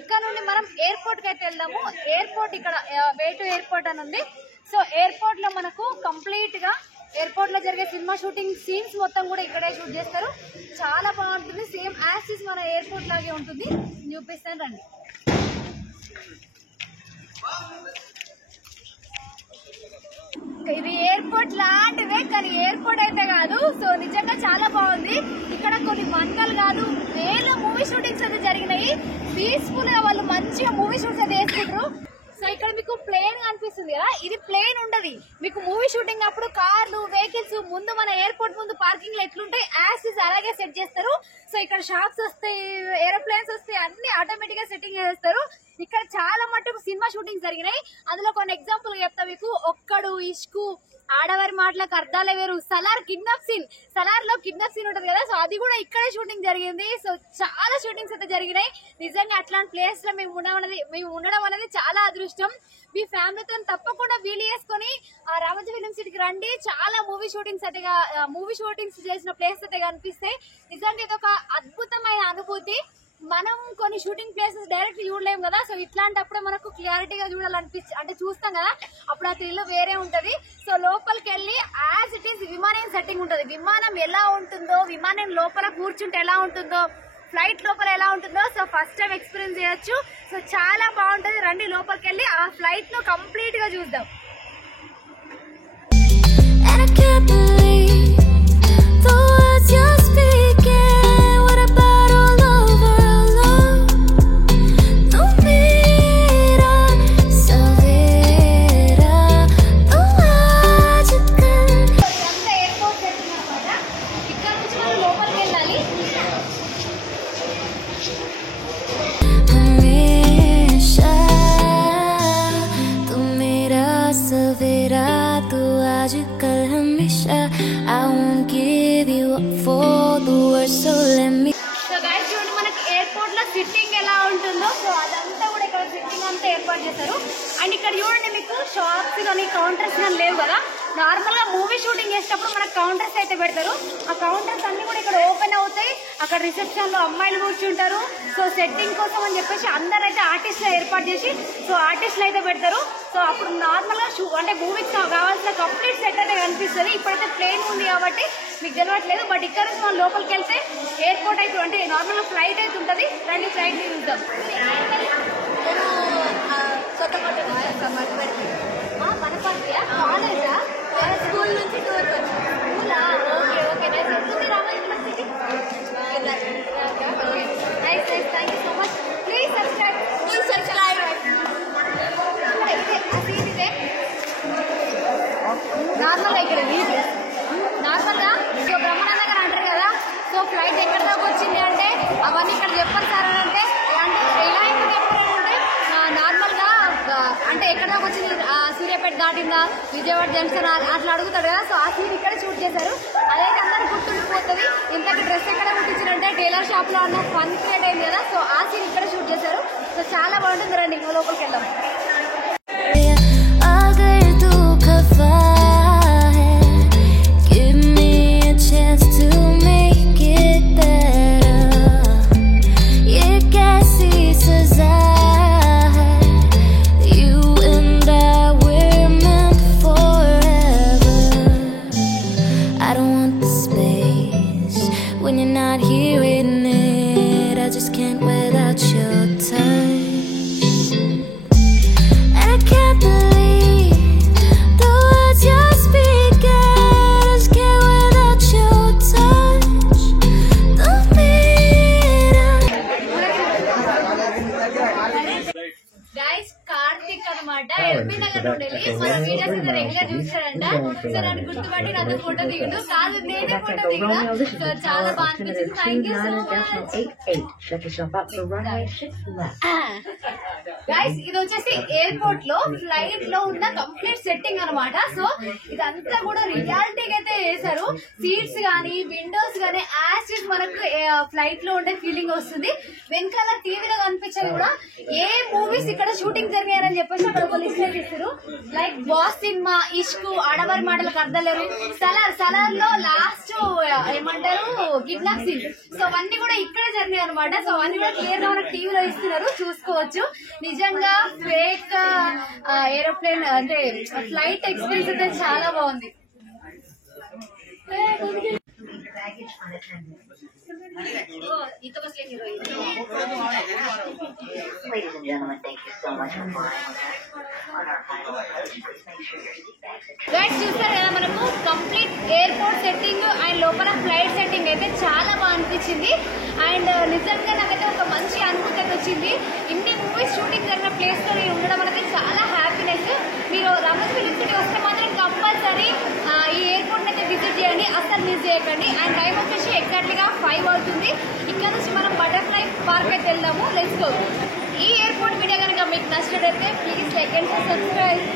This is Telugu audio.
ఇక్కడ నుండి మనం ఎయిర్పోర్ట్ కి అయితే వెళ్దాము. ఎయిర్పోర్ట్ ఇక్కడ వే టు ఎయిర్పోర్ట్ అని ఉంది. సో ఎయిర్పోర్ట్ లో మనకు కంప్లీట్ గా ఎయిర్పోర్ట్ లో జరిగే సినిమా షూటింగ్ సీన్స్ మొత్తం కూడా ఇక్కడే షూట్ చేస్తారు. చాలా బాగుంటుంది. సేమ్ యాజ్ మన ఎయిర్పోర్ట్ లాగే ఉంటుంది. చూపిస్తాను రండి. ఇది ఎయిర్పోర్ట్ లాంటిదే కానీ ఎయిర్పోర్ట్ అయితే కాదు. సో నిజంగా చాలా బాగుంది. ఇక్కడ కొన్ని వందలు కాదు వేల మూవీ షూటింగ్స్ అయితే జరిగినాయి. పీస్ఫుల్ గా వాళ్ళు మంచిగా మూవీ షూట్స్ అయితే వేసుకుంటారు. సో ఇక్కడ మీకు ప్లేన్ కనిపిస్తుంది కదా, ఇది ప్లేన్ ఉండదు. మీకు మూవీ షూటింగ్ అప్పుడు కార్లు వెహికల్స్ ముందు మన ఎయిర్పోర్ట్ ముందు పార్కింగ్ లో ఎట్లుంటాయి యాజ్ అలాగే సెట్ చేస్తారు. సో ఇక్కడ షాప్స్ వస్తాయి, ఏరోప్లేన్స్ వస్తాయి, అన్ని ఆటోమేటిక్ గా సెట్టింగ్ చేస్తారు. ఇక్కడ చాలా మటుకు సినిమా షూటింగ్ జరిగినాయి. అందులో కొన్ని ఎగ్జాంపుల్ చెప్తా మీకు. ఒక్కడు, ఇష్కు, ఆడవారి మాటలకు అర్థాలే వేరు, సలార్ కిడ్నాప్ సీన్, సలార్ లో కిడ్నాప్ సీన్ ఉంటది కదా, సో అది కూడా ఇక్కడే షూటింగ్ జరిగింది. సో చాలా షూటింగ్స్ అయితే జరిగినాయి. నిజంగా అట్లాంటి ప్లేస్ లో మేము ఉండడం అనేది చాలా అదృష్టం. మీ ఫ్యామిలీతో తప్పకుండా వీలు చేసుకుని రామోజీ ఫిలిం సిటీకి రండి. చాలా మూవీ షూటింగ్స్ చేసిన ప్లేస్ అయితే కనిపిస్తాయి. నిజంగా ఇది ఒక అద్భుతమైన అనుభూతి. మనం కొన్ని షూటింగ్ ప్లేసెస్ డైరెక్ట్ చూడలేము కదా, సో ఇట్లాంటప్పుడు మనకు క్లారిటీగా అంటే చూస్తాం కదా, అప్పుడు ఆ థ్రిల్ వేరే ఉంటది. సో లోపలికి వెళ్ళి యాజ్ ఇట్ ఈస్ విమానం సెట్టింగ్ ఉంటది. విమానం ఎలా ఉంటుందో, విమానం లోపల కూర్చుంటే ఎలా ఉంటుందో, ఫ్లైట్ లోపల ఎలా ఉంటుందో సో ఫస్ట్ టైం ఎక్స్పీరియన్స్ చేయొచ్చు. సో చాలా బాగుంటది. రండి లోపలికి వెళ్ళి ఆ ఫ్లైట్ ను కంప్లీట్ గా చూద్దాం. సిట్టింగ్ ఎలా ఉంటుందో సో అదంతా కూడా ఇక్కడ సిట్టింగ్ అంతా ఏర్పాటు చేశారు. అండ్ ఇక్కడ చూడండి మీకు షాప్స్ కానీ కౌంటర్స్ కానీ లేవు కదా. నార్మల్ గా మూవీ షూటింగ్ చేసేటప్పుడు మనకు కౌంటర్స్ అయితే పెడతారు. ఆ కౌంటర్స్ అన్ని కూడా ఇక్కడ ఓపెన్ అవుతాయి. అక్కడ రిసెప్షన్ లో అమ్మాయిలు కూర్చుంటారు. సో సెట్టింగ్ కోసం అని చెప్పేసి అందరైతే ఆర్టిస్టులు ఏర్పాటు చేసి సో ఆర్టిస్టులు అయితే పెడతారు. సో అప్పుడు నార్మల్ గా అంటే మూవీకి కావాల్సిన కంప్లీట్ సెట్ అయితే కనిపిస్తుంది. ఇప్పుడైతే ప్లేన్ ఉంది కాబట్టి మీకు తెలియట్లేదు. బట్ ఇక్కడ నుంచి మనం లోపలికి వెళ్తే ఎయిర్పోర్ట్ అయితే అంటే నార్మల్ గా ఫ్లైట్ అయితే ఉంటుంది. రండి ఫ్లైట్ చూద్దాం. కాలేజా స్కూల్ నుంచి టూర్ స్కూలా? Okay okay nice. ఎట్లుంది Ramoji university? Nice nice. Thank you so much. Please subscribe. Normal గా ఇక్కడ నార్మల్ గా సో బ్రహ్మానంద గారు అంటారు కదా, సో ఫ్లైట్ ఎక్కడి దాకా వచ్చింది అంటే అవన్నీ ఇక్కడ చెప్పారు సార్ అని అంటే ఎలా ఎందుకు చెప్పారంటే నార్మల్ గా అంటే ఎక్కడి దాకా వచ్చింది, సూర్యాపేట దాటిందా, విజయవాడ జంక్షన్ అట్లా అడుగుతాడు కదా. సో ఆ సీన్ ఇక్కడ షూట్ చేశారు. అదైతే అందరికి గుర్తుండిపోతుంది. ఇంతకు డ్రెస్ ఎక్కడ కుట్టించారంటే టైలర్ షాప్ లో అన్న ఫన్ క్రియేట్ అయింది కదా. సో ఆ సీన్ ఇక్కడ షూట్ చేశారు. సో చాలా బాగుంటుంది. రండి లోపలికి వెళ్దాం. మన వీడియోస్ అయితే రెగ్యులర్ చూస్తాడంట. సో నన్ను గుర్తుపట్టి నాతో ఫోటో దిగుతూ కాదు నేనే ఫోటో దిగుతా. సో చాలా బాగా అనిపించింది. Thank you so much. Guys ఇది వచ్చేసి ఎయిర్పోర్ట్ లో ఫ్లైట్ లో ఉన్న కంప్లీట్ సెట్టింగ్ అనమాట. సో ఇదంతా కూడా రియాలిటీగా అయితే వేసారు. సీట్స్ గానీ విండోస్ గానీ యాజ్ మనకు ఫ్లైట్ లో ఉండే ఫీలింగ్ వస్తుంది. వెనకాల టీవీలో కనిపించేది కూడా ఏ మూవీస్ ఇక్కడ షూటింగ్ జరిగాయని చెప్పేసి అక్కడ ఒక లిస్ట్ ఇస్తారు. లైక్ బాస్ సినిమా, ఇష్కు, ఆడవారి మాటలకు అర్థలేరు, సలార్ లో లాస్ట్ ఏమంటారు కిడ్నాప్ సీన్. సో అవన్నీ కూడా ఇక్కడే జరిగాయి అనమాట. సో అవన్నీ కూడా క్లియర్ గా మనకు టీవీలో ఇస్తున్నారు, చూసుకోవచ్చు. నిజంగా ఫేక్ ఏరోప్లేన్ అంటే ఫ్లైట్ ఎక్స్పీరియన్స్ అయితే చాలా బాగుంది. చూస్తారు కదా మనకు కంప్లీట్ ఎయిర్పోర్ట్ సెట్టింగ్ అండ్ లోపల ఫ్లైట్ సెట్టింగ్ అయితే చాలా బాగా అనిపించింది. అండ్ నిజంగా నాకైతే ఒక మంచి అనుభూతి అయితే వచ్చింది. ఇన్ని మూవీస్ షూటింగ్ జరిగిన ప్లేస్ లో నేను ఉండడం అనేది చాలా హ్యాపీనెస్. మీరు రామోజీ ఫిలిం సిటీ వస్తే మాత్రం కంపల్సరీ ఈ ఎయిర్పోర్ట్ అయితే విజిట్ చేయండి, అస్సలు మిస్ చేయకండి. అండ్ టైం వచ్చేసి ఎగ్జాక్ట్లీగా 5 అవుతుంది. ఇక్కడ నుంచి మనం బటర్ఫ్లై పార్క్ అయితే వెళ్దాము. Let's go. ఈ ఎయిర్పోర్ట్ వీడియో కనుక మీకు నచ్చినట్లయితే ప్లీజ్ లైక్ అండ్ సబ్స్క్రైబ్.